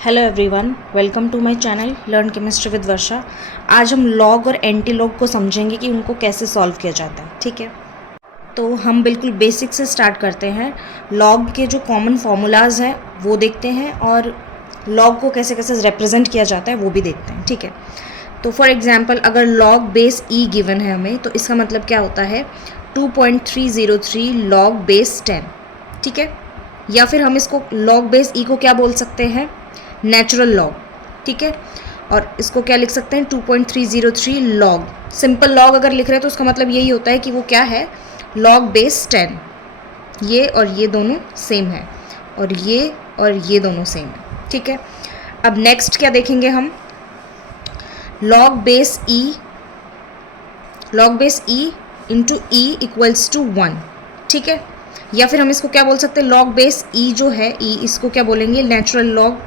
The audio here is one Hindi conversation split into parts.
Hello everyone, welcome to my channel learn chemistry with Varsha. आज हम लॉग और एंटी लॉग को समझेंगे कि उनको कैसे सॉल्व किया जाता है। ठीक है, तो हम बिल्कुल बेसिक से स्टार्ट करते हैं। लॉग के जो कॉमन फार्मूलाज हैं वो देखते हैं और लॉग को कैसे कैसे रिप्रेजेंट किया जाता है वो भी देखते हैं। ठीक है, तो फॉर एग्जांपल अगर लॉग बेस ई गिवन है हमें, तो इसका मतलब क्या होता है 2.303 लॉग बेस 10। ठीक है, या फिर हम इसको लॉग बेस ई को क्या बोल सकते हैं, नेचुरल लॉग। ठीक है, और इसको क्या लिख सकते हैं 2.303 लॉग। सिंपल लॉग अगर लिख रहे हैं तो उसका मतलब यही होता है कि वो क्या है, लॉग बेस 10। ये और ये दोनों सेम है और ये दोनों सेम है। ठीक है, अब नेक्स्ट क्या देखेंगे हम, log base e into e equals to 1। ठीक है, या फिर हम इसको क्या बोल सकते हैं, लॉग बेस ई जो है ई, इसको क्या बोलेंगे, natural log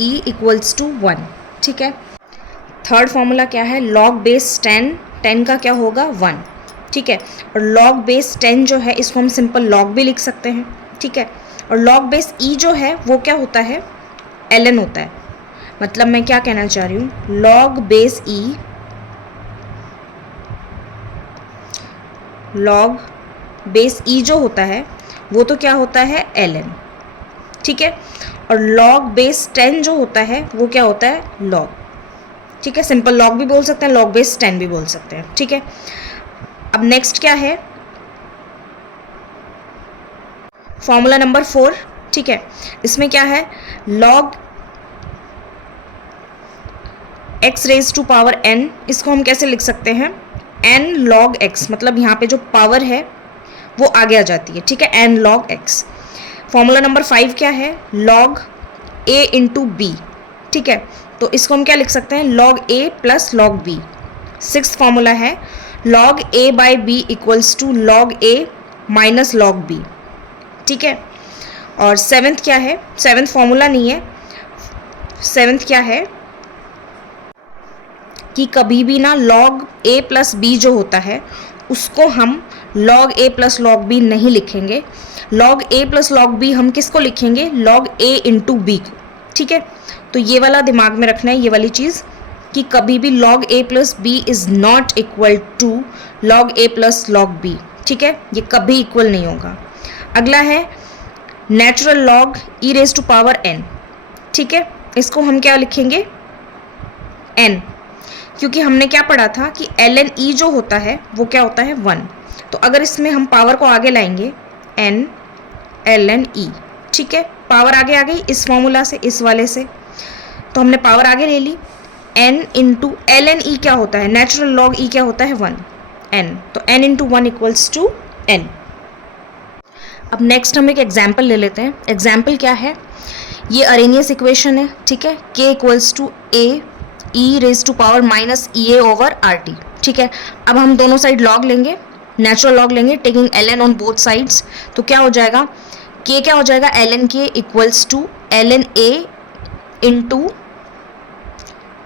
e equals to 1। ठीक है, थर्ड फॉर्मूला क्या है, लॉग बेस 10 का क्या होगा 1। ठीक है, और लॉग बेस 10 जो है इसको हम सिंपल लॉग भी लिख सकते हैं। ठीक है, और लॉग बेस ई जो है वो क्या होता है, ln होता है। मतलब मैं क्या कहना चाह रही हूँ, लॉग बेस ई जो होता है वो तो क्या होता है ln। ठीक है, और लॉग बेस 10 जो होता है वो क्या होता है लॉग। ठीक है, सिंपल लॉग भी बोल सकते हैं, लॉग बेस 10 भी बोल सकते हैं। ठीक है, अब नेक्स्ट क्या है, फॉर्मूला नंबर 4। ठीक है, इसमें क्या है, log x raise to power n, इसको हम कैसे लिख सकते हैं, n log x, मतलब यहाँ पे जो पावर है वो आगे आ जाती है। ठीक है, n log x। Formula number 5 क्या है, लॉग a इंटू बी। ठीक है, तो इसको हम क्या लिख सकते हैं, log a plus log b. 6th formula है log a by b equals to log a minus log b. ठीक है, और 7th क्या है, 7th फॉर्मूला नहीं है, 7th क्या है कि कभी भी ना log a प्लस बी जो होता है उसको हम log a plus log b नहीं लिखेंगे। log a plus log b हम किसको लिखेंगे, log a इंटू बी को। ठीक है, तो ये वाला दिमाग में रखना है, ये वाली चीज़ कि कभी भी log a plus B is not equal to log a plus log b। ठीक है, ये कभी इक्वल नहीं होगा। अगला है natural log e raise to power n। ठीक है, इसको हम क्या लिखेंगे n, क्योंकि हमने क्या पढ़ा था कि ln e जो होता है वो क्या होता है 1। तो अगर इसमें हम पावर को आगे लाएंगे n ln e। ठीक है, पावर आगे आ गई इस फॉर्मूला से, इस वाले से, तो हमने पावर आगे ले ली। n इंटू ln e क्या होता है, नेचुरल लॉग e क्या होता है 1 n, तो n into 1 equals to n। अब नेक्स्ट हम एक एग्जाम्पल ले लेते हैं। एग्जाम्पल क्या है, ये अरेनियस इक्वेशन है। ठीक है, k equals to a e raise to power minus E A over are t. ठीक है, अब हम दोनों साइड लॉग लेंगे, नेचुरल लॉग लेंगे, taking ln on both sides. तो क्या हो जाएगा, k क्या हो जाएगा, ln k equals to ln a into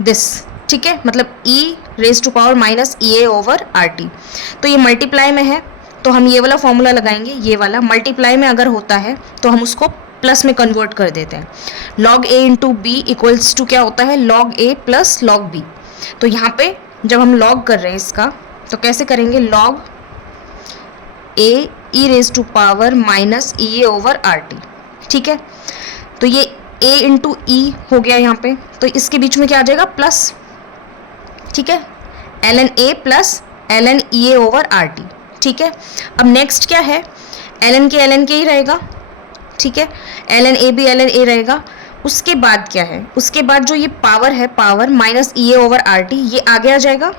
this. ठीक है, मतलब e raise to power minus E A over are t. तो ये मल्टीप्लाई में है तो हम ये वाला फॉर्मूला लगाएंगे, ये वाला मल्टीप्लाई में अगर होता है तो हम उसको प्लस में कन्वर्ट कर देते हैं। log a into B equals to क्या होता है, log a plus log b। तो यहाँ पे जब हम log कर रहे हैं इसका तो कैसे करेंगे, log a e raise to power minus E A over are t. ठीक है, तो ये a इंटू ई हो गया यहाँ पे, तो इसके बीच में क्या आ जाएगा, प्लस। ठीक है, ln a plus ln E A over are t. ठीक है, अब नेक्स्ट क्या है, ln के ही रहेगा। ठीक है, ln a भी ln a रहेगा। उसके बाद क्या है, उसके बाद जो ये पावर है, power minus E A over are T, ये आगे आ जाएगा।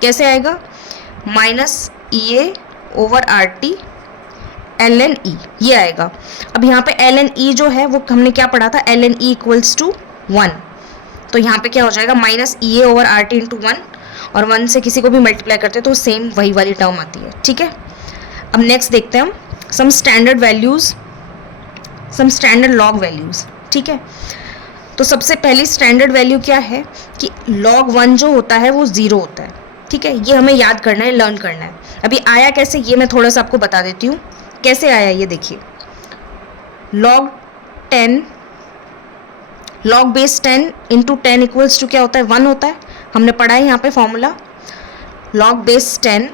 कैसे आएगा, minus E A over are T ln e, ये आएगा। अब यहाँ पे ln e जो है वो हमने क्या पढ़ा था, ln e इक्वल्स टू 1। तो यहाँ पे क्या हो जाएगा, माइनस ई ए ओवर आर टी इंटू 1, और 1 से किसी को भी मल्टीप्लाई करते हैं तो सेम वही वाली टर्म आती है। ठीक है, अब नेक्स्ट देखते हैं हम some standard values, some standard log values. ठीक है, तो सबसे पहली स्टैंडर्ड वैल्यू क्या है कि log 1 जो होता है वो 0 होता है। ठीक है, ये हमें याद करना है, लर्न करना है। अभी आया कैसे ये मैं थोड़ा सा आपको बता देती हूँ, कैसे आया ये देखिए। log 10 log base 10 into 10 equals to क्या होता है, 1 होता है। हमने पढ़ा है यहाँ पे formula, log base 10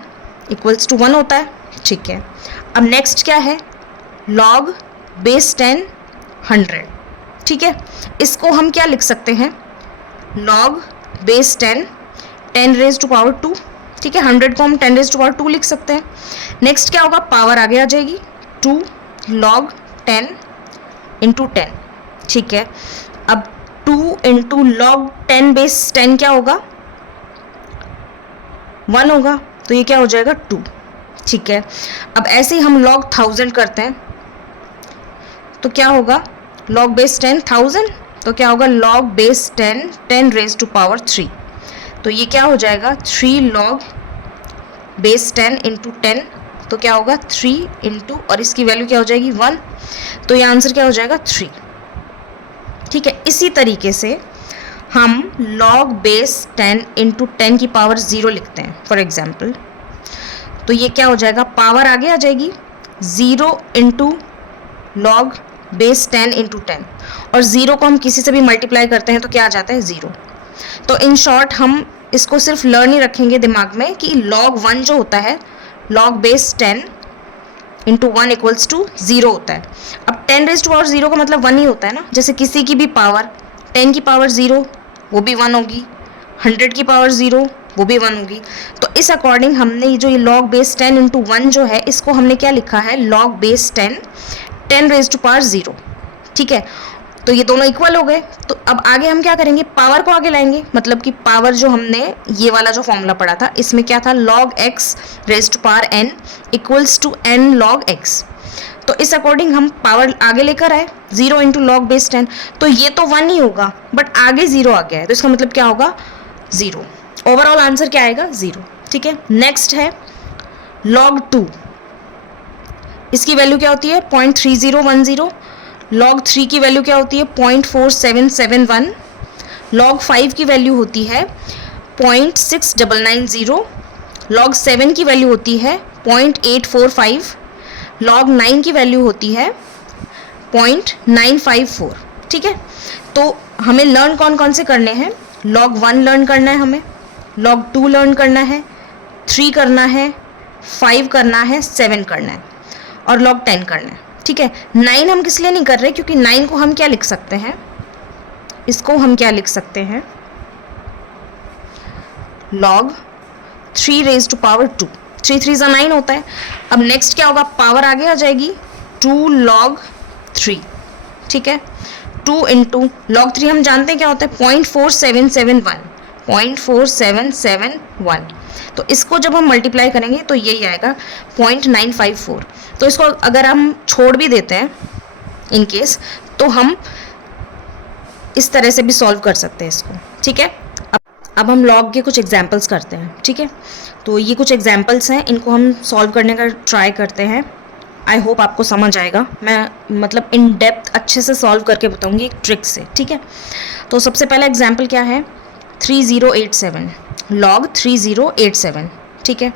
equals to 1 होता है, ठीक है। अब नेक्स्ट क्या है, लॉग बेस 10 100, ठीक है। इसको हम क्या लिख सकते हैं, log base 10 10 raise to power 2, ठीक है। 100 को हम 10 रेज टू पावर 2 लिख सकते हैं। नेक्स्ट क्या होगा, पावर आगे आ जाएगी, 2 लॉग 10 इंटू 10, ठीक है। अब 2 इंटू लॉग 10 बेस 10 क्या होगा, 1 होगा, तो ये क्या हो जाएगा 2, ठीक है। अब ऐसे ही हम लॉग 1000 करते हैं तो क्या होगा, लॉग बेस 10 1000, तो क्या होगा log base 10 10 raise to power 3, तो ये क्या हो जाएगा 3 लॉग बेस 10 इंटू 10, तो क्या होगा 3 इंटू, और इसकी वैल्यू क्या हो जाएगी 1, तो ये आंसर क्या हो जाएगा 3, ठीक है। इसी तरीके से हम लॉग बेस 10 इंटू 10 की पावर 0 लिखते हैं फॉर एग्जाम्पल, तो ये क्या हो जाएगा, पावर आगे आ जाएगी 0 इंटू लॉग बेस 10 इंटू 10, और 0 को हम किसी से भी मल्टीप्लाई करते हैं तो क्या आ जाता है 0। तो इन शॉर्ट हम इसको सिर्फ लर्न ही रखेंगे दिमाग में कि log 1 जो होता है, log base 10 into 1 equals to 0 होता है। अब 10 रेज टू पावर 0 का मतलब 1 ही होता है ना, जैसे किसी की भी पावर 10 की पावर 0 वो भी 1 होगी, 100 की पावर 0 वो भी 1 होगी। तो इस अकॉर्डिंग हमने जो ये log बेस 10 इंटू 1 जो है, इसको हमने क्या लिखा है, log base 10 10 raise to power 0, ठीक है। तो ये दोनों इक्वल हो गए। तो अब आगे हम क्या करेंगे, पावर को आगे लाएंगे, मतलब कि पावर जो हमने ये वाला जो फॉर्मूला पढ़ा था, इसमें क्या था, log x raise to power n equals to n log x। तो इस अकॉर्डिंग हम पावर आगे लेकर आए, 0 इंटू लॉग बेस 10, तो ये तो 1 ही होगा, बट आगे 0 आ गया है, तो इसका मतलब क्या होगा 0। ओवरऑल आंसर क्या आएगा 0, ठीक है। नेक्स्ट है log 2, इसकी वैल्यू क्या होती है 0.3010, log 3 की वैल्यू क्या होती है 0.4771, log 5 की वैल्यू होती है 0.6990, log 7 की वैल्यू होती है 0.845, log 9 की वैल्यू होती है 0.954, ठीक है। तो हमें लर्न कौन कौन से करने हैं, log 1 लर्न करना है हमें, log 2 लर्न करना है, 3 करना है, 5 करना है, 7 करना है, और log 10 करना है, ठीक है। 9 हम किस लिए नहीं कर रहे, क्योंकि 9 को हम क्या लिख सकते हैं, इसको हम क्या लिख सकते हैं, log 3 रेज टू पावर 2, 3 3 ज़ा 9 होता है। अब नेक्स्ट क्या होगा, पावर आगे आ जाएगी 2 log 3, ठीक है। 2 इंटू log 3 हम जानते हैं क्या होता है 0.4771, 0.4771, तो इसको जब हम मल्टीप्लाई करेंगे तो यही आएगा 0.954। तो इसको अगर हम छोड़ भी देते हैं इन केस, तो हम इस तरह से भी सॉल्व कर सकते हैं इसको, ठीक है। अब हम लॉग के कुछ एग्जांपल्स करते हैं, ठीक है। तो ये कुछ एग्जांपल्स हैं, इनको हम सॉल्व करने का ट्राई करते हैं। आई होप आपको समझ आएगा, मैं मतलब इन डेप्थ अच्छे से सॉल्व करके बताऊंगी एक ट्रिक से, ठीक है। तो सबसे पहला एग्जांपल क्या है, 3087, log 3087, ठीक है।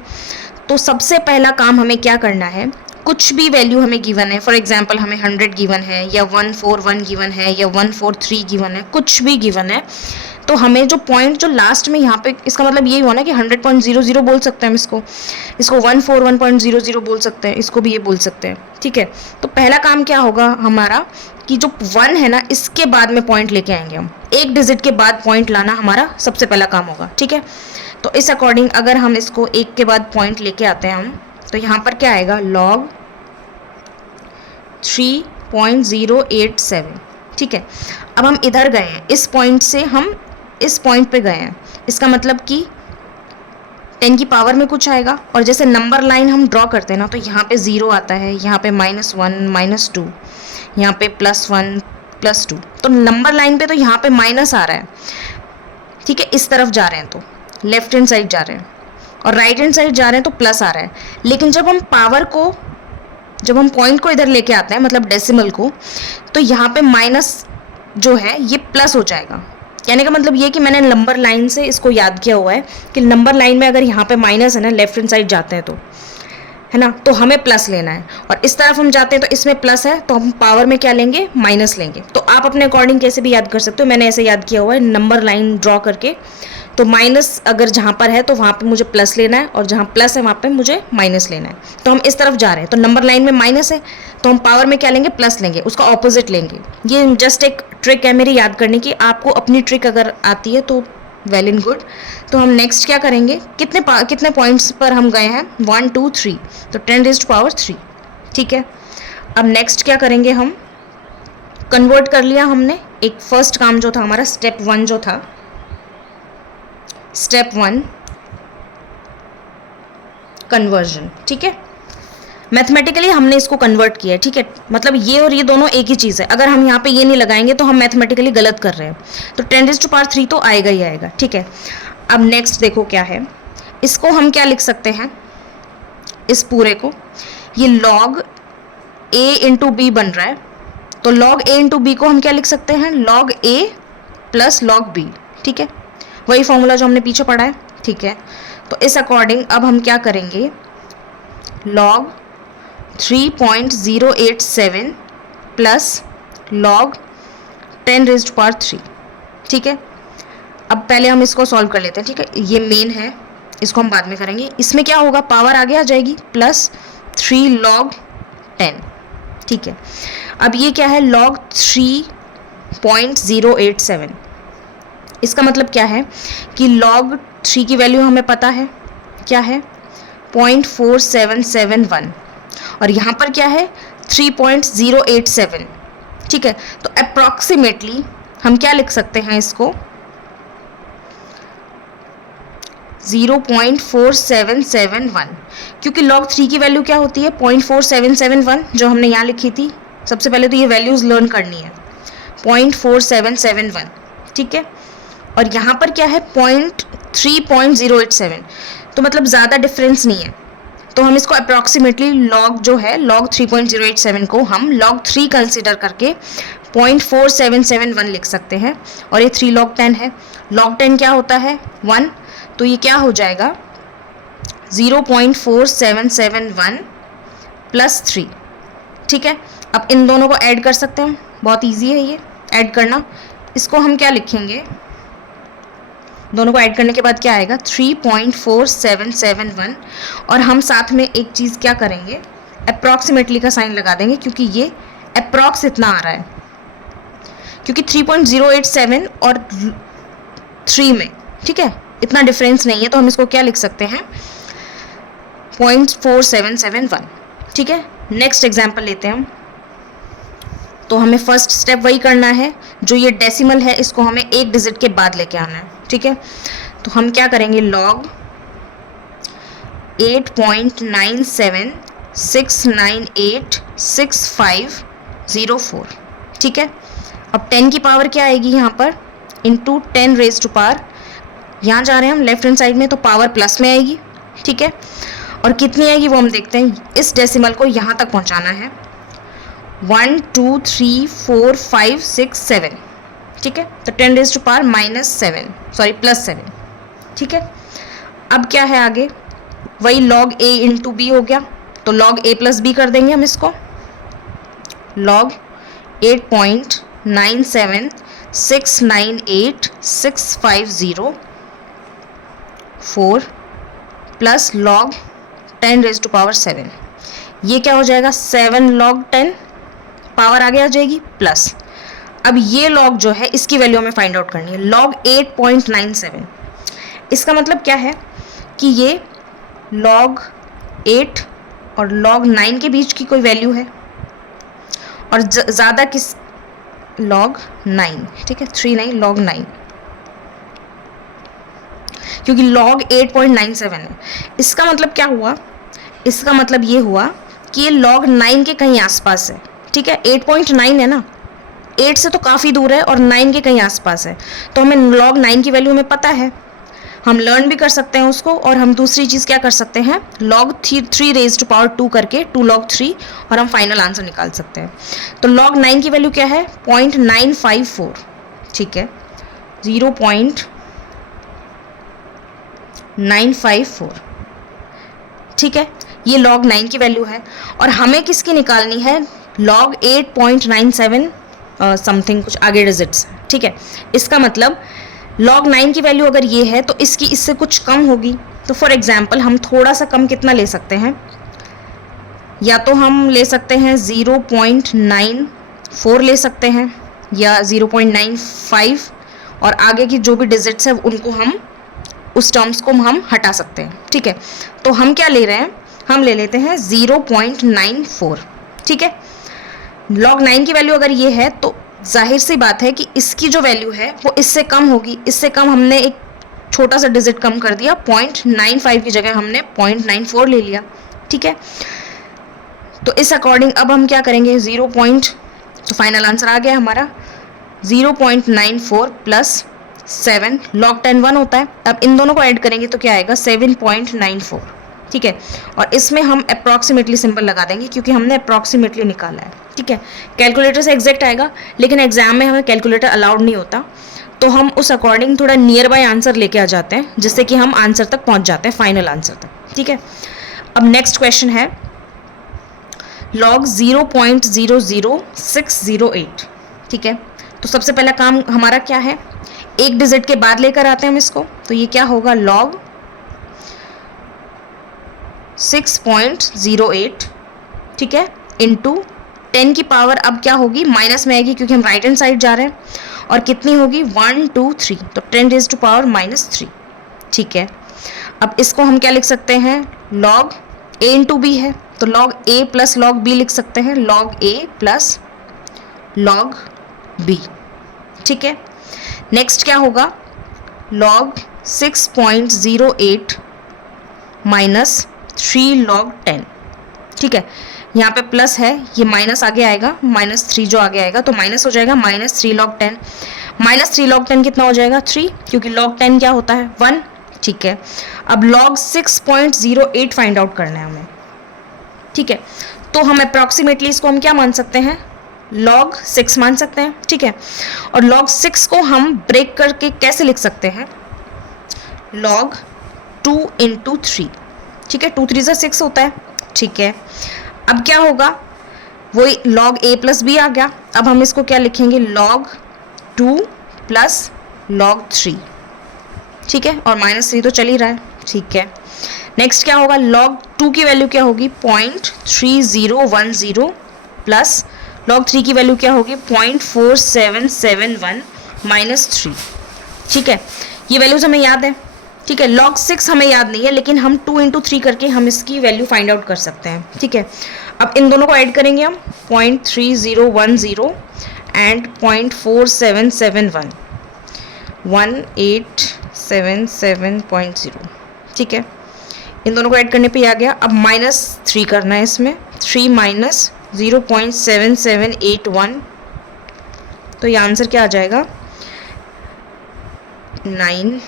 तो सबसे पहला काम हमें क्या करना है, कुछ भी वैल्यू हमें गिवन है, फॉर एग्जांपल हमें 100 गिवन है, या 141 गिवन है, या 143 गिवन है, कुछ भी गिवन है, तो हमें जो पॉइंट जो लास्ट में यहाँ पे, इसका मतलब यही हुआ ना कि 100.00 बोल सकते हैं हम इसको 141.00 बोल सकते हैं, इसको भी ये बोल सकते हैं, ठीक है। तो पहला काम क्या होगा हमारा कि जो 1 है ना, इसके बाद में पॉइंट लेके आएंगे हम, एक डिजिट के बाद पॉइंट लाना हमारा सबसे पहला काम होगा, ठीक है। तो इस अकॉर्डिंग अगर हम इसको एक के बाद पॉइंट लेके आते हैं हम, तो यहाँ पर क्या आएगा log 3.087, ठीक है। अब हम इधर गए हैं, इस पॉइंट से हम इस पॉइंट पे गए हैं, इसका मतलब कि 10 की पावर में कुछ आएगा, और जैसे नंबर लाइन हम ड्रॉ करते हैं ना, तो यहाँ पे 0 आता है, यहाँ पे -1 -2, यहाँ पे +1 +2, तो नंबर लाइन पे तो यहाँ पे माइनस आ रहा है, ठीक है। इस तरफ जा रहे हैं तो लेफ्ट हैंड साइड जा रहे हैं, और राइट हैंड साइड जा रहे हैं तो प्लस आ रहा है। लेकिन जब हम पॉइंट को इधर लेके आते हैं, मतलब डेसिमल को, तो यहाँ पे माइनस जो है ये प्लस हो जाएगा। कहने का मतलब ये कि मैंने नंबर लाइन से इसको याद किया हुआ है कि नंबर लाइन में अगर यहाँ पे माइनस है ना, लेफ्ट हैंड साइड जाते हैं तो है ना, तो हमें प्लस लेना है। और इस तरफ हम जाते हैं तो इसमें प्लस है, तो हम पावर में क्या लेंगे, माइनस लेंगे। तो आप अपने अकॉर्डिंग कैसे भी याद कर सकते हो, मैंने ऐसे याद किया हुआ है नंबर लाइन ड्रॉ करके। तो माइनस अगर जहाँ पर है तो वहाँ पे मुझे प्लस लेना है, और जहाँ प्लस है वहाँ पे मुझे माइनस लेना है। तो हम इस तरफ जा रहे हैं, तो नंबर लाइन में माइनस है, तो हम पावर में क्या लेंगे, प्लस लेंगे, उसका ऑपोजिट लेंगे। ये जस्ट एक ट्रिक है मेरी याद करने की, आपको अपनी ट्रिक अगर आती है तो वेल एंड गुड। तो हम नेक्स्ट क्या करेंगे, कितने पॉइंट्स पर हम गए हैं, 1 2 3, तो 10⁻³ ठीक है। अब नेक्स्ट क्या करेंगे, हम कन्वर्ट कर लिया हमने। एक फर्स्ट काम जो था हमारा स्टेप 1 जो था, स्टेप 1 कन्वर्जन, ठीक है। मैथमेटिकली हमने इसको कन्वर्ट किया है, ठीक है। मतलब ये और ये दोनों एक ही चीज़ है, अगर हम यहाँ पे ये नहीं लगाएंगे तो हम मैथमेटिकली गलत कर रहे हैं। तो 10⁻³ तो आएगा ही आएगा, ठीक है। अब नेक्स्ट देखो क्या है, इसको हम क्या लिख सकते हैं, इस पूरे को, ये log a इंटू बी बन रहा है, तो log a इंटू बी को हम क्या लिख सकते हैं, log a plus log b, ठीक है। वही फॉर्मूला जो हमने पीछे पढ़ा है, ठीक है। तो इस अकॉर्डिंग अब हम क्या करेंगे, log 3.087 प्लस log 10⁻³, ठीक है। अब पहले हम इसको सॉल्व कर लेते हैं, ठीक है। ये मेन है, इसको हम बाद में करेंगे। इसमें क्या होगा, पावर आगे आ जाएगी, प्लस 3 log 10, ठीक है। अब ये क्या है, log 3.087, इसका मतलब क्या है कि log 3 की वैल्यू हमें पता है, क्या है, 0.4771, और यहाँ पर क्या है 3.087, ठीक है। तो अप्रॉक्सीमेटली हम क्या लिख सकते हैं इसको, 0.4771, क्योंकि log 3 की वैल्यू क्या होती है, 0.4771, जो हमने यहाँ लिखी थी। सबसे पहले तो ये वैल्यूज लर्न करनी है, 0.4771, ठीक है। और यहाँ पर क्या है 3.087, तो मतलब ज़्यादा डिफरेंस नहीं है। तो हम इसको अप्रॉक्सीमेटली log जो है, log 3.087 को हम log 3 कंसिडर करके 0.4771 लिख सकते हैं। और ये 3 log 10 है, log 10 क्या होता है 1, तो ये क्या हो जाएगा 0.4771 प्लस 3, ठीक है। अब इन दोनों को ऐड कर सकते हैं, बहुत इजी है ये ऐड करना। इसको हम क्या लिखेंगे, दोनों को ऐड करने के बाद क्या आएगा 3.4771, और हम साथ में एक चीज़ क्या करेंगे, अप्रॉक्सीमेटली का साइन लगा देंगे, क्योंकि ये अप्रॉक्स इतना आ रहा है, क्योंकि 3.087 और 3 में, ठीक है, इतना डिफरेंस नहीं है। तो हम इसको क्या लिख सकते हैं 0.4771, ठीक है। नेक्स्ट एग्जाम्पल लेते हैं हम। तो हमें फर्स्ट स्टेप वही करना है, जो ये डेसिमल है इसको हमें एक डिजिट के बाद लेके आना है, ठीक है। तो हम क्या करेंगे, log 8.976986504, ठीक है। अब 10 की पावर क्या आएगी यहाँ पर, इंटू 10⁻², यहाँ जा रहे हैं हम लेफ्ट हैंड साइड में, तो पावर प्लस में आएगी, ठीक है। और कितनी आएगी वो हम देखते हैं, इस डेसिमल को यहाँ तक पहुँचाना है, 1 2 3 4 5 6 7, ठीक है। तो 10⁻⁻7 सॉरी प्लस 7, ठीक है। अब क्या है आगे, वही log a इंटू बी हो गया, तो log a प्लस बी कर देंगे हम इसको, log 8.976986504 प्लस log 10⁻7, ये क्या हो जाएगा 7 log 10, पावर आगे आ जाएगी प्लस। अब ये log जो है इसकी वैल्यू हमें फाइंड आउट करनी है, log 8.97, इसका मतलब क्या है कि ये log 8 और log 9 के बीच की कोई वैल्यू है, और ज़्यादा किस, log 9, ठीक है, 3 नहीं log 9, क्योंकि log 8.97 है। इसका मतलब क्या हुआ, इसका मतलब ये हुआ कि ये log 9 के कहीं आसपास है, ठीक है। 8.9 है ना, 8 से तो काफ़ी दूर है, और 9 के कहीं आसपास है। तो हमें log 9 की वैल्यू हमें पता है, हम लर्न भी कर सकते हैं उसको। और हम दूसरी चीज़ क्या कर सकते हैं, log 3⁻² करके 2 log 3, और हम फाइनल आंसर निकाल सकते हैं। तो log 9 की वैल्यू क्या है 0.954, ठीक है, 0.954, ठीक है। ये log 9 की वैल्यू है और हमें किसकी निकालनी है, log 8.97 समथिंग कुछ आगे डिजिट्स, ठीक है। इसका मतलब log 9 की वैल्यू अगर ये है तो इसकी इससे कुछ कम होगी। तो फॉर एग्जाम्पल हम थोड़ा सा कम कितना ले सकते हैं, या तो हम ले सकते हैं 0.94 ले सकते हैं या 0.95, और आगे की जो भी डिजिट्स है उनको हम उस टर्म्स को हम हटा सकते हैं, ठीक है। तो हम क्या ले रहे हैं, हम ले लेते हैं 0.94, ठीक है। log 9 की वैल्यू अगर ये है तो जाहिर सी बात है कि इसकी जो वैल्यू है वो इससे कम होगी। इससे कम हमने एक छोटा सा डिजिट कम कर दिया, 0.95 की जगह हमने 0.94 ले लिया, ठीक है। तो इस अकॉर्डिंग अब हम क्या करेंगे, तो फाइनल आंसर आ गया हमारा 0.94 प्लस 7, log 10 1 होता है। अब इन दोनों को ऐड करेंगे तो क्या आएगा 7.94, ठीक है। और इसमें हम अप्रॉक्सीमेटली सिंबल लगा देंगे क्योंकि हमने अप्रॉक्सीमेटली निकाला है, ठीक है। कैलकुलेटर से एग्जैक्ट आएगा लेकिन एग्जाम में हमें कैलकुलेटर अलाउड नहीं होता, तो हम उस अकॉर्डिंग थोड़ा नियर बाय आंसर लेके आ जाते हैं जिससे कि हम आंसर तक पहुंच जाते हैं, फाइनल आंसर तक, ठीक है। अब नेक्स्ट क्वेश्चन है log 0.00608, ठीक है। तो सबसे पहला काम हमारा क्या है, एक डिजिट के बाद लेकर आते हैं हम इसको, तो ये क्या होगा log 6.08, ठीक है, इंटू 10 की पावर अब क्या होगी, माइनस में आएगी क्योंकि हम राइट हैंड साइड जा रहे हैं, और कितनी होगी 1 2 3, तो 10 रेज़ टू पावर -3, ठीक है। अब इसको हम क्या लिख सकते हैं, log a इंटू बी है तो log a plus log b लिख सकते हैं, log a plus log b, ठीक है। नेक्स्ट क्या होगा, log 6.08 माइनस 3 log 10, ठीक है। यहाँ पे प्लस है, ये माइनस आगे आएगा, -3 जो आगे आएगा तो माइनस हो जाएगा, -3 log 10, -3 log 10 कितना हो जाएगा 3, क्योंकि log 10 क्या होता है 1, ठीक है। अब log 6.08 फाइंड आउट करना है हमें, ठीक है। तो हम अप्रॉक्सीमेटली इसको हम क्या मान सकते हैं, log 6 मान सकते हैं, ठीक है। और log 6 को हम ब्रेक करके कैसे लिख सकते हैं, log 2 इंटू 3, ठीक है, 2 3 से 6 होता है, ठीक है। अब क्या होगा, वही log a प्लस b आ गया। अब हम इसको क्या लिखेंगे, log 2 प्लस log 3, ठीक है, और -3 तो चल ही रहा है, ठीक है। नेक्स्ट क्या होगा, log 2 की वैल्यू क्या होगी 0.3010 प्लस log 3 की वैल्यू क्या होगी 0.4771 -3, ठीक है। ये वैल्यूज हमें याद है, ठीक है। log 6 हमें याद नहीं है लेकिन हम 2 इंटू 3 करके हम इसकी वैल्यू फाइंड आउट कर सकते हैं, ठीक है। अब इन दोनों को ऐड करेंगे हम 0.3010 एंड 0.4771, 1877.0, ठीक है। इन दोनों को ऐड करने पे आ गया। अब -3 करना है इसमें, 3 माइनस 0.7781, तो ये आंसर क्या आ जाएगा 9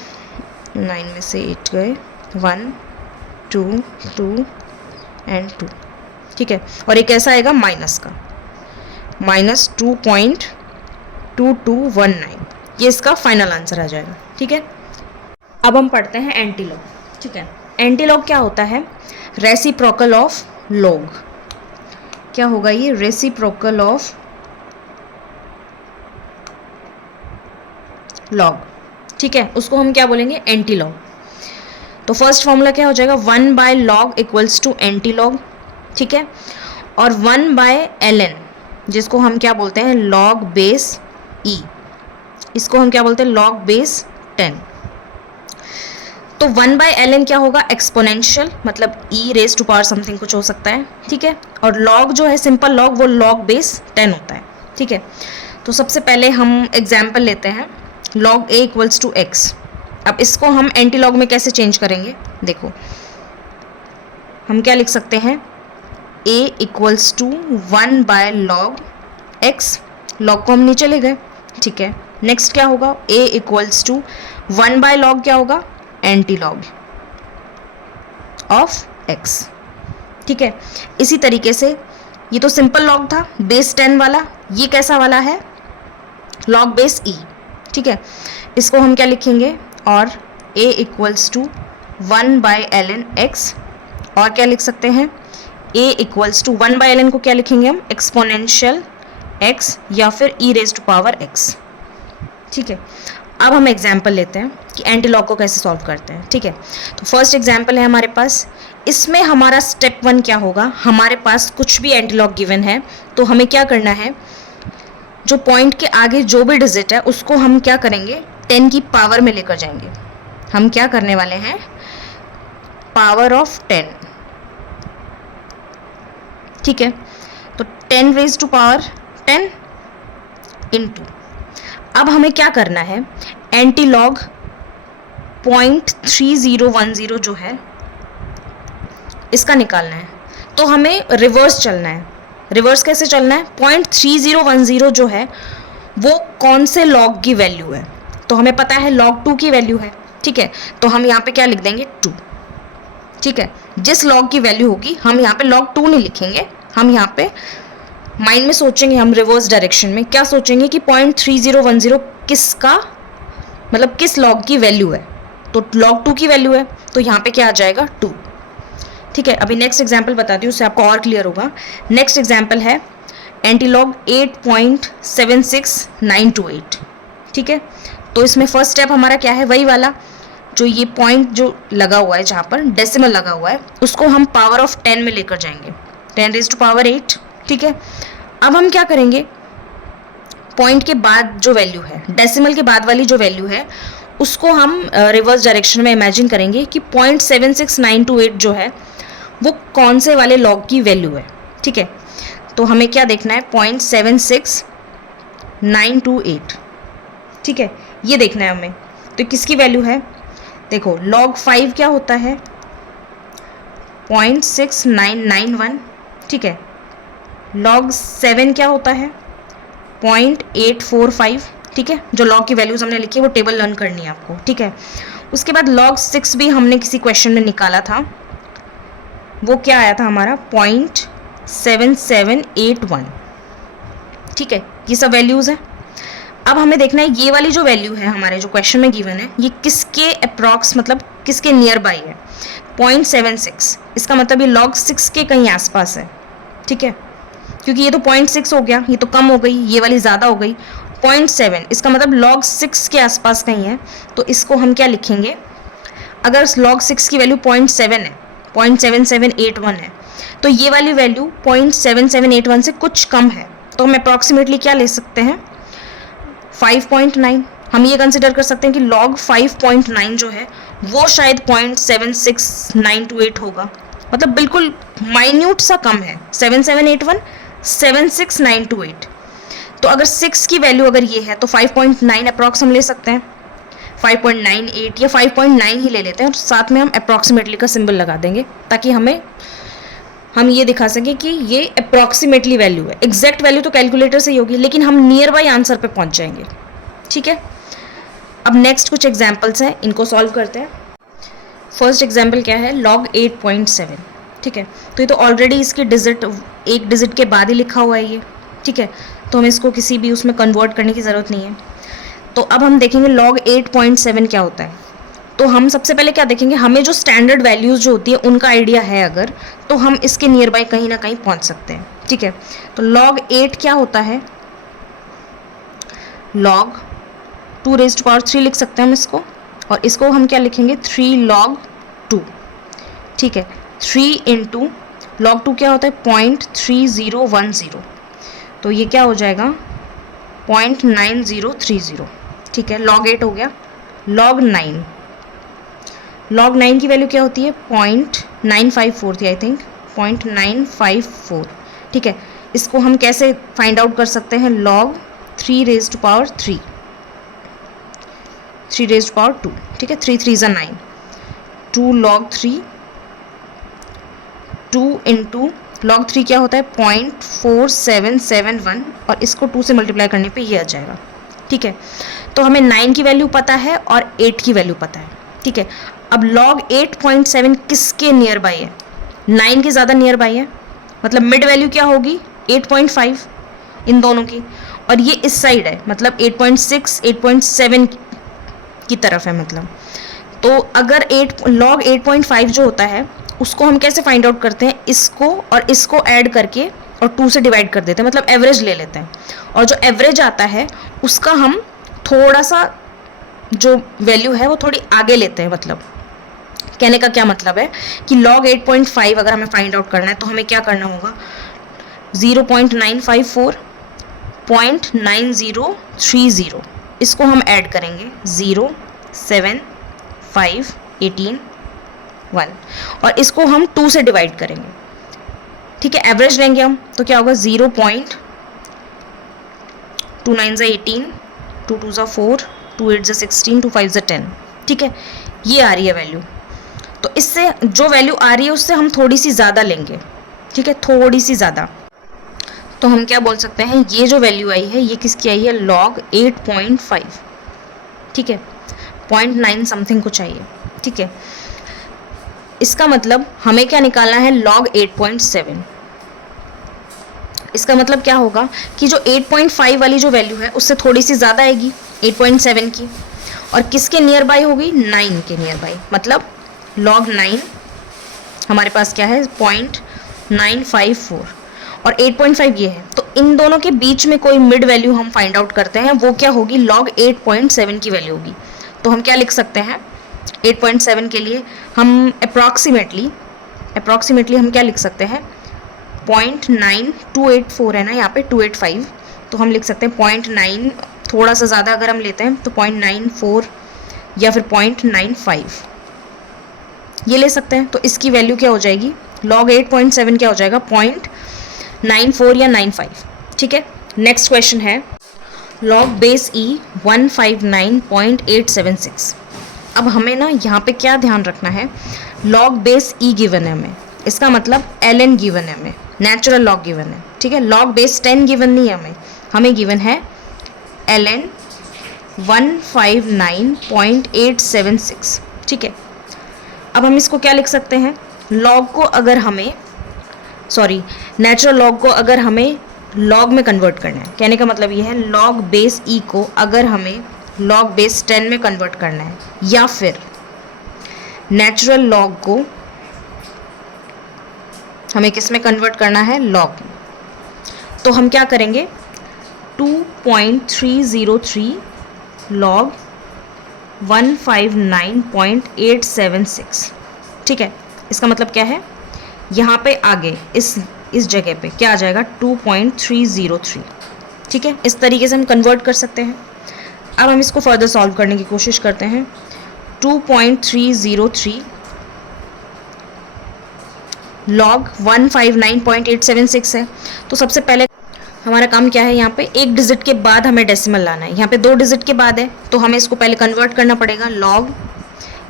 में से 8 गए, 1 2 2 एंड 2, ठीक है। और एक ऐसा आएगा माइनस का -2.2219, ये इसका फाइनल आंसर आ जाएगा, ठीक है। अब हम पढ़ते हैं एंटीलॉग, ठीक है। एंटीलॉग क्या होता है, रेसिप्रोकल ऑफ लॉग, क्या होगा ये, रेसिप्रोकल ऑफ लॉग, ठीक है, उसको हम क्या बोलेंगे एंटीलॉग। तो फर्स्ट फॉर्मूला क्या हो जाएगा 1/log इक्वल्स टू एंटीलॉग, ठीक है। और 1/ln जिसको हम क्या बोलते हैं log बेस e, इसको हम क्या बोलते हैं log बेस 10। तो 1/ln क्या होगा एक्सपोनेंशियल, मतलब e raise to power something कुछ हो सकता है, ठीक है। और log जो है सिंपल log वो log बेस 10 होता है, ठीक है। तो सबसे पहले हम एग्जाम्पल लेते हैं log a equals to x। अब इसको हम एंटीलॉग में कैसे चेंज करेंगे, देखो हम क्या लिख सकते हैं a equals to 1/log x, log को हम नीचे ले गए, ठीक है। नेक्स्ट क्या होगा a इक्वल्स टू 1/log क्या होगा एंटीलॉग ऑफ x, ठीक है। इसी तरीके से ये तो सिंपल लॉग था बेस 10 वाला, ये कैसा वाला है log बेस e, ठीक है। इसको हम क्या लिखेंगे, और a equals to 1/ln x और क्या लिख सकते हैं, a इक्वल्स टू 1/ln को क्या लिखेंगे हम, एक्सपोनेंशियल x या फिर e raise to power x। ठीक है, अब हम एग्जाम्पल लेते हैं कि एंटी लॉग को कैसे सॉल्व करते हैं। ठीक है, तो फर्स्ट एग्जाम्पल है हमारे पास, इसमें हमारा स्टेप 1 क्या होगा, हमारे पास कुछ भी एंटी लॉग गिवन है तो हमें क्या करना है, जो पॉइंट के आगे जो भी डिजिट है उसको हम क्या करेंगे, 10 की पावर में लेकर जाएंगे। हम क्या करने वाले हैं, पावर ऑफ 10। ठीक है, तो 10 रेज टू पावर 10 इनटू, अब हमें क्या करना है, एंटी लॉग 0.3010 जो है इसका निकालना है। तो हमें रिवर्स चलना है। रिवर्स कैसे चलना है, 0.3010 जो है वो कौन से लॉग की वैल्यू है, तो हमें पता है log 2 की वैल्यू है। ठीक है, तो हम यहाँ पे क्या लिख देंगे, 2। ठीक है, जिस लॉग की वैल्यू होगी हम यहाँ पे log 2 नहीं लिखेंगे, हम यहाँ पे माइंड में सोचेंगे, हम रिवर्स डायरेक्शन में क्या सोचेंगे कि 0.3010 किसका मतलब किस लॉग की वैल्यू है, तो log 2 की वैल्यू है, तो यहाँ पे क्या आ जाएगा, 2। ठीक है, अभी नेक्स्ट एग्जाम्पल बताती हूँ, उससे आपको और क्लियर होगा। नेक्स्ट एग्जाम्पल है एंटी लॉग 8.76928। ठीक है, तो इसमें फर्स्ट स्टेप हमारा क्या है, वही वाला जो ये पॉइंट जो लगा हुआ है जहाँ पर डेसिमल लगा हुआ है उसको हम पावर ऑफ 10 में लेकर जाएंगे, 10 रेज टू पावर 8। ठीक है, अब हम क्या करेंगे, पॉइंट के बाद जो वैल्यू है, डेसिमल के बाद वाली जो वैल्यू है उसको हम रिवर्स डायरेक्शन में इमेजिन करेंगे कि 0.76928 जो है वो कौन से वाले लॉग की वैल्यू है। ठीक है, तो हमें क्या देखना है, 0.76928। ठीक है, ये देखना है हमें, तो किसकी वैल्यू है, देखो log 5 क्या होता है, 0.6991। ठीक है, log 7 क्या होता है, 0.845। ठीक है, जो log की वैल्यूज हमने लिखी है वो टेबल लर्न करनी है आपको। ठीक है, उसके बाद log 6 भी हमने किसी क्वेश्चन में निकाला था, वो क्या आया था हमारा, 0.7781। ठीक है, ये सब वैल्यूज़ है। अब हमें देखना है ये वाली जो वैल्यू है हमारे जो क्वेश्चन में गिवन है ये किसके अप्रॉक्स मतलब किसके नियर बाई है, 0.76। इसका मतलब ये log 6 के कहीं आसपास है। ठीक है, क्योंकि ये तो 0.6 हो गया, ये तो कम हो गई, ये वाली ज़्यादा हो गई, 0.7 इसका मतलब log 6 के आसपास कहीं है, तो इसको हम क्या लिखेंगे, अगर log 6 की वैल्यू 0.7 है, 0.7781 है, तो ये वाली वैल्यू 0.7781 से कुछ कम है, तो हम अप्रॉक्सीमेटली क्या ले सकते हैं, 5.9। हम ये कंसिडर कर सकते हैं कि log 5.9 जो है वो शायद 0.76928 होगा, मतलब बिल्कुल माइन्यूट सा कम है, 7781 76928। तो अगर 6 की वैल्यू अगर ये है तो 5.9 अप्रॉक्स हम ले सकते हैं, 5.98 या 5.9 ही ले लेते हैं, और साथ में हम अप्रॉक्सीमेटली का सिंबल लगा देंगे ताकि हम ये दिखा सकें कि ये अप्रॉक्सीमेटली वैल्यू है। एग्जैक्ट वैल्यू तो कैलकुलेटर से ही होगी, लेकिन हम नियर बाई आंसर पे पहुंच जाएंगे। ठीक है, अब नेक्स्ट कुछ एग्जाम्पल्स हैं, इनको सॉल्व करते हैं। फर्स्ट एग्जाम्पल क्या है, log 8.7। ठीक है, तो ये तो ऑलरेडी इसकी डिजिट एक डिजिट के बाद ही लिखा हुआ है ये। ठीक है, तो हमें इसको किसी भी उसमें कन्वर्ट करने की ज़रूरत नहीं है। तो अब हम देखेंगे log 8.7 क्या होता है। तो हम सबसे पहले क्या देखेंगे, हमें जो स्टैंडर्ड वैल्यूज़ जो होती है उनका आइडिया है अगर, तो हम इसके नियर बाई कहीं ना कहीं पहुंच सकते हैं। ठीक है, तो log 8 क्या होता है, log 2 रेज टू पावर 3 लिख सकते हैं हम इसको, और इसको हम क्या लिखेंगे, 3 log 2। ठीक है, 3 इंटू log 2 क्या होता है, 0.3010, तो ये क्या हो जाएगा, 0.9030। ठीक है, log 8 हो गया। log 9 की वैल्यू क्या होती है, 0.954 थी आई थिंक, 0.954। ठीक है, इसको हम कैसे फाइंड आउट कर सकते हैं, log 3 raise to power 3 raise to power 2। ठीक है, 3 3 ज़ा 9, 2 log 3, 2 इंटू log 3 क्या होता है, 0.4771, और इसको 2 से मल्टीप्लाई करने पे ये आ जाएगा। ठीक है, तो हमें 9 की वैल्यू पता है और 8 की वैल्यू पता है। ठीक है, अब log 8.7 किसके नियर बाई है, 9 के ज़्यादा नियर बाई है, मतलब मिड वैल्यू क्या होगी, 8.5 इन दोनों की, और ये इस साइड है मतलब 8.6 8.7 की तरफ है मतलब। तो अगर log 8.5 जो होता है उसको हम कैसे फाइंड आउट करते हैं, इसको और इसको ऐड करके और 2 से डिवाइड कर देते हैं, मतलब एवरेज ले लेते हैं, और जो एवरेज आता है उसका हम थोड़ा सा जो वैल्यू है वो थोड़ी आगे लेते हैं। मतलब कहने का क्या मतलब है कि log 8.5 अगर हमें फाइंड आउट करना है तो हमें क्या करना होगा, 0.954 0.9030 इसको हम ऐड करेंगे, 0 7 5 18 1, और इसको हम 2 से डिवाइड करेंगे। ठीक है, एवरेज लेंगे हम तो क्या होगा, 0.2 9 18, 2 2 4, 2 8 16, 2 5 10। ठीक है, ये आ रही है वैल्यू। तो इससे जो वैल्यू आ रही है उससे हम थोड़ी सी ज़्यादा लेंगे। ठीक है, थोड़ी सी ज़्यादा। तो हम क्या बोल सकते हैं, ये जो वैल्यू आई है ये किसकी आई है, log 8.5। ठीक है, 0.9 समथिंग कुछ आई है। ठीक है, इसका मतलब हमें क्या निकालना है, log 8.7। इसका मतलब क्या होगा कि जो 8.5 वाली जो वैल्यू है उससे थोड़ी सी ज़्यादा आएगी 8.7 की, और किसके नियर बाई होगी, 9 के नियर बाई। मतलब log 9 हमारे पास क्या है, 0.954 और 8.5 ये है। तो इन दोनों के बीच में कोई मिड वैल्यू हम फाइंड आउट करते हैं, वो क्या होगी, log 8.7 की वैल्यू होगी। तो हम क्या लिख सकते हैं, 8.7 के लिए हम अप्रॉक्सीमेटली हम क्या लिख सकते हैं, 0.9284 है ना यहाँ पे, 285, तो हम लिख सकते हैं 0.9, थोड़ा सा ज़्यादा अगर हम लेते हैं तो 0.94 या फिर 0.95 ये ले सकते हैं। तो इसकी वैल्यू क्या हो जाएगी, log 8.7 क्या हो जाएगा, 0.94 या 95। ठीक है, नेक्स्ट क्वेश्चन है log बेस e 159.876। अब हमें ना यहाँ पे क्या ध्यान रखना है, log बेस e गिवन है हमें, इसका मतलब ln गिवन है हमें, नेचुरल log गिवन है। ठीक है, log बेस 10 गिवन नहीं है हमें गिवन है ln 159.876। ठीक है, अब हम इसको क्या लिख सकते हैं, log को अगर हमें नेचुरल log को अगर हमें log में कन्वर्ट करना है, कहने का मतलब ये है log बेस e को अगर हमें log बेस 10 में कन्वर्ट करना है, या फिर नेचुरल log को हमें किस में कन्वर्ट करना है, log। तो हम क्या करेंगे, 2.303 log 159.876। ठीक है, इसका मतलब क्या है, यहाँ पे आगे इस जगह पे क्या आ जाएगा, 2.303। ठीक है, इस तरीके से हम कन्वर्ट कर सकते हैं। अब हम इसको फर्दर सॉल्व करने की कोशिश करते हैं। 2.303 log 159.876 है। तो सबसे पहले हमारा काम क्या है, यहाँ पे एक डिजिट के बाद हमें डेसिमल लाना है, यहाँ पे 2 डिजिट के बाद है, तो हमें इसको पहले कन्वर्ट करना पड़ेगा log,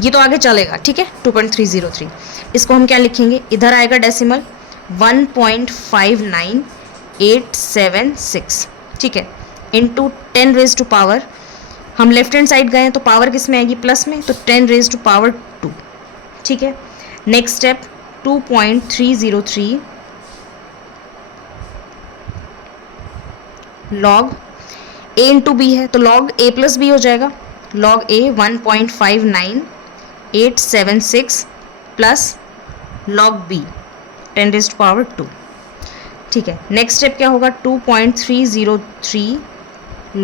ये तो आगे चलेगा। ठीक है, 2.303 इसको हम क्या लिखेंगे, इधर आएगा डेसिमल 1.59876। ठीक है, इंटू 10 रेज टू पावर, हम लेफ्ट हैंड साइड गए हैं तो पावर किस में आएगी, प्लस में, तो 10 रेज टू पावर 2। ठीक है, next step 2.303 log a into B है, तो log a प्लस बी हो जाएगा, log a 1.59876 plus log b 10 raise to power 2। ठीक है, नेक्स्ट स्टेप क्या होगा, 2.303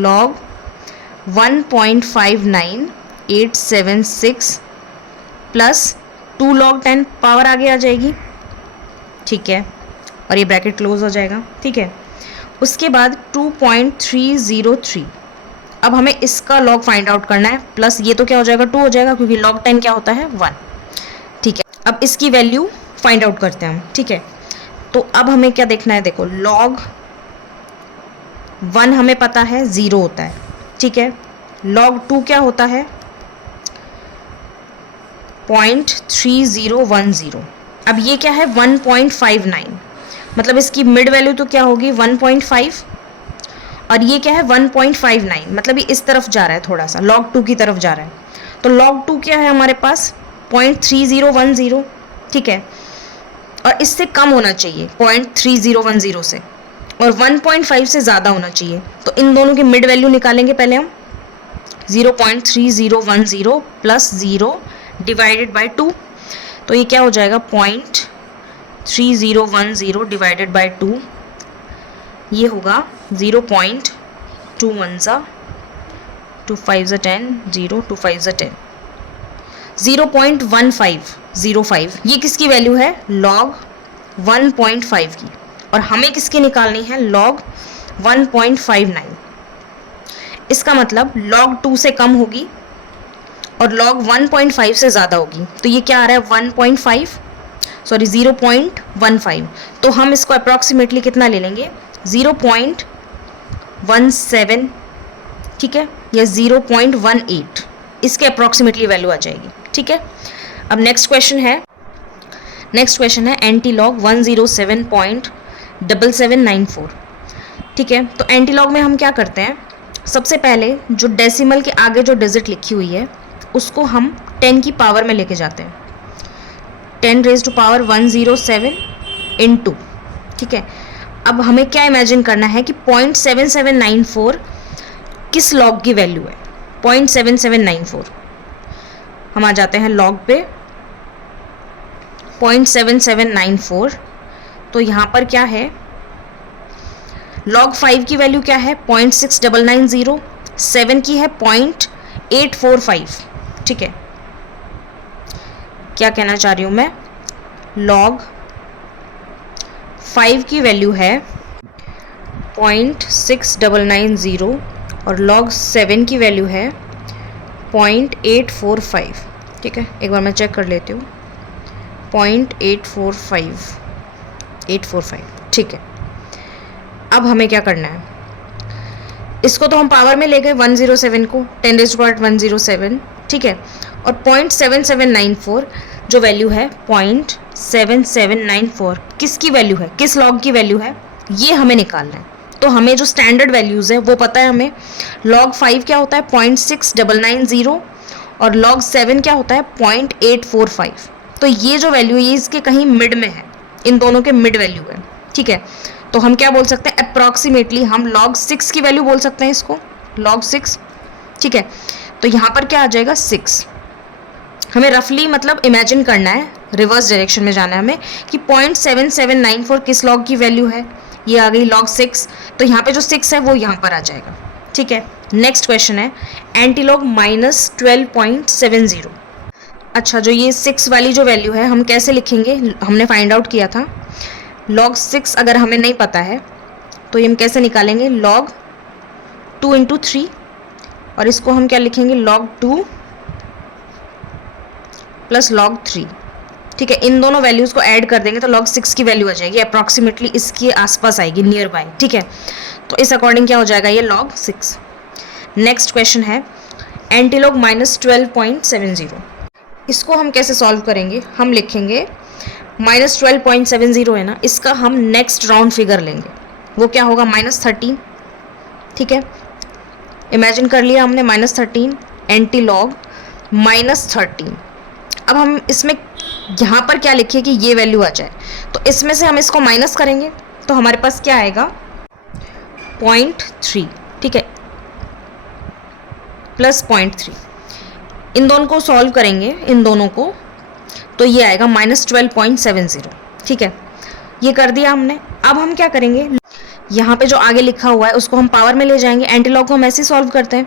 log 1.59876 प्लस 2 log 10, पावर आगे आ जाएगी। ठीक है, और ये ब्रैकेट क्लोज हो जाएगा। ठीक है, उसके बाद 2.303, अब हमें इसका log फाइंड आउट करना है, प्लस ये तो क्या हो जाएगा, 2 हो जाएगा, क्योंकि log 10 क्या होता है, 1। ठीक है, अब इसकी वैल्यू फाइंड आउट करते हैं हम। ठीक है, तो अब हमें क्या देखना है, देखो log 1 हमें पता है 0 होता है। ठीक है, log 2 क्या होता है, 0.3010। अब ये क्या है, 1.59, मतलब इसकी मिड वैल्यू तो क्या होगी, 1.5, और ये क्या है 1.59, मतलब ये इस तरफ जा रहा है, थोड़ा सा log 2 की तरफ जा रहा है। तो log 2 क्या है हमारे पास, 0.3010। ठीक है, और इससे कम होना चाहिए 0.3010 से, और 1.5 से ज़्यादा होना चाहिए। तो इन दोनों की मिड वैल्यू निकालेंगे पहले हम, 0.3010 प्लस 0 डिवाइडेड बाई 2। तो ये क्या हो जाएगा 0.3010 डिवाइडेड बाय 2, ये होगा 0.21 2 5 10 0 2 5 10 0.1505। ये किसकी वैल्यू है? log 1.5 की। और हमें किसकी निकालनी है? log 1.59। इसका मतलब log 2 से कम होगी और log 1.5 से ज़्यादा होगी। तो ये क्या आ रहा है 0.15। तो हम इसको अप्रॉक्सीमेटली कितना ले लेंगे 0.17, ठीक है, या 0.18, इसके अप्रॉक्सीमेटली वैल्यू आ जाएगी। ठीक है, अब नेक्स्ट क्वेश्चन है एंटीलॉग 107.7794। ठीक है, तो एंटीलॉग में हम क्या करते हैं, सबसे पहले जो डेसिमल के आगे जो डिजिट लिखी हुई है उसको हम 10 की पावर में लेके जाते हैं, 10 रेज़ टू पावर 107 इंटू। ठीक है, अब हमें क्या इमेजिन करना है कि 0.7794 किस लॉग की वैल्यू है। 0.7794 हम आ जाते हैं लॉग पे 0.7794। तो यहाँ पर क्या है, log 5 की वैल्यू क्या है 0.6990, 7 की है 0.845। ठीक है, क्या कहना चाह रही हूँ मैं, log 5 की वैल्यू है 0.6990 और log 7 की वैल्यू है 0.845। ठीक है, एक बार मैं चेक कर लेती हूँ, 0.845। ठीक है, अब हमें क्या करना है, इसको तो हम पावर में ले गए 107 को, 10 रेज़ टू पावर 107। ठीक है, और 0.7794 जो वैल्यू है 0.7794 किसकी वैल्यू है, किस लॉग की वैल्यू है, ये हमें निकालना है। तो हमें जो स्टैंडर्ड वैल्यूज़ है वो पता है हमें। log 5 क्या होता है 0.6990 और log 7 क्या होता है 0.845। तो ये जो वैल्यू है ये इसके कहीं मिड में है, इन दोनों के मिड वैल्यू है। ठीक है, तो हम क्या बोल सकते हैं, अप्रॉक्सीमेटली हम log 6 की वैल्यू बोल सकते हैं इसको, log 6। ठीक है, तो यहाँ पर क्या आ जाएगा 6। हमें रफली मतलब इमेजिन करना है, रिवर्स डायरेक्शन में जाना है हमें कि 0.7794 किस लॉग की वैल्यू है, ये आ गई log 6। तो यहाँ पे जो 6 है वो यहाँ पर आ जाएगा। ठीक है, नेक्स्ट क्वेश्चन है एंटीलॉग -12.70। अच्छा, जो ये 6 वाली जो वैल्यू है हम कैसे लिखेंगे, हमने फाइंड आउट किया था। log 6 अगर हमें नहीं पता है तो ये हम कैसे निकालेंगे, log 2 × 3 और इसको हम क्या लिखेंगे log 2 + log 3। ठीक है, इन दोनों वैल्यूज़ को ऐड कर देंगे तो log 6 की वैल्यू आ जाएगी, अप्रॉक्सीमेटली इसके आसपास आएगी, नियर बाय। ठीक है, तो इस अकॉर्डिंग क्या हो जाएगा ये log 6। नेक्स्ट क्वेश्चन है एंटीलॉग -12.70। इसको हम कैसे सॉल्व करेंगे, हम लिखेंगे -12.70 है ना, इसका हम नेक्स्ट राउंड फिगर लेंगे, वो क्या होगा -13। ठीक है, इमेजिन कर लिया हमने -13 एंटीलॉग -13। अब हम इसमें यहाँ पर क्या लिखिए कि ये वैल्यू आ जाए, तो इसमें से हम इसको माइनस करेंगे तो हमारे पास क्या आएगा 0.3। ठीक है, +0.3, इन दोनों को सॉल्व करेंगे, इन दोनों को, तो ये आएगा -12.70। ठीक है, ये कर दिया हमने। अब हम क्या करेंगे, यहाँ पे जो आगे लिखा हुआ है उसको हम पावर में ले जाएंगे, एंटीलॉग को हम ऐसे सॉल्व करते हैं,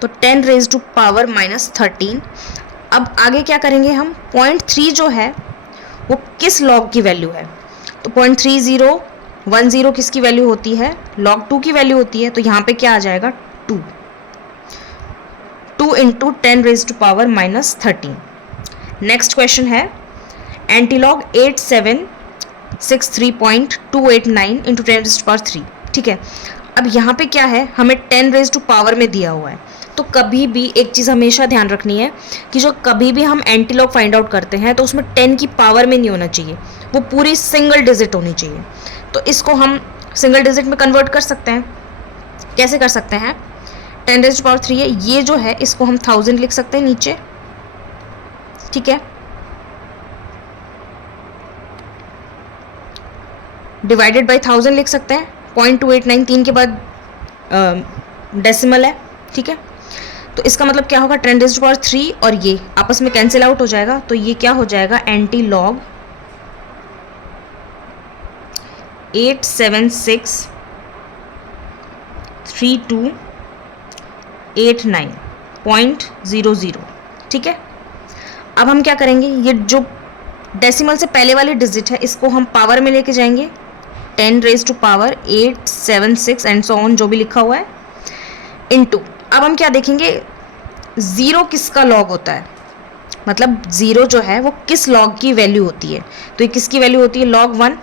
तो 10 रेज़ टू पावर -13। अब आगे क्या करेंगे हम, 0.3 जो है वो किस लॉग की वैल्यू है, तो 0.3010 किसकी वैल्यू होती है, log 2 की वैल्यू होती है। तो यहाँ पे क्या आ जाएगा 2 × 10 raise to power -13। Next question है एंटीलॉग 8763.289 × 10 रेज़ टू पावर 3। ठीक है, अब यहाँ पे क्या है, हमें 10 रेज़ टू पावर में दिया हुआ है, तो कभी भी एक चीज़ हमेशा ध्यान रखनी है कि जो कभी भी हम एंटीलॉग फाइंड आउट करते हैं तो उसमें 10 की पावर में नहीं होना चाहिए, वो पूरी सिंगल डिजिट होनी चाहिए। तो इसको हम सिंगल डिजिट में कन्वर्ट कर सकते हैं, कैसे कर सकते हैं, 10 रेज़ टू पावर 3 है, ये जो है इसको हम 1000 लिख सकते हैं नीचे। ठीक है, डिवाइडेड बाई 1000 लिख सकते हैं, 0.289, 3 के बाद डेसिमल है। ठीक है, तो इसका मतलब क्या होगा, 10⁻³ और ये आपस में कैंसिल आउट हो जाएगा, तो ये क्या हो जाएगा, एंटी लॉग 8763289.00। ठीक है, अब हम क्या करेंगे, ये जो डेसिमल से पहले वाली डिजिट है इसको हम पावर में लेके जाएंगे, 10⁻876 एंड सो ऑन जो भी लिखा हुआ है, इनटू, अब हम क्या देखेंगे, ज़ीरो किसका लॉग होता है, मतलब ज़ीरो जो है वो किस लॉग की वैल्यू होती है, तो ये किसकी वैल्यू होती है, log 1,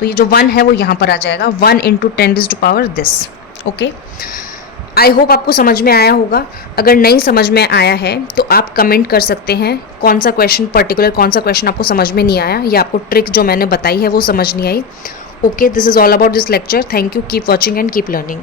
तो ये जो 1 है वो यहाँ पर आ जाएगा, 1 × 10⁻⁻⁴ दिस। ओके, आई होप आपको समझ में आया होगा। अगर नहीं समझ में आया है तो आप कमेंट कर सकते हैं कौन सा क्वेश्चन पर्टिकुलर, कौन सा क्वेश्चन आपको समझ में नहीं आया या आपको ट्रिक जो मैंने बताई है वो समझ नहीं आई। Okay, this is all about this lecture. Thank you, keep watching and keep learning.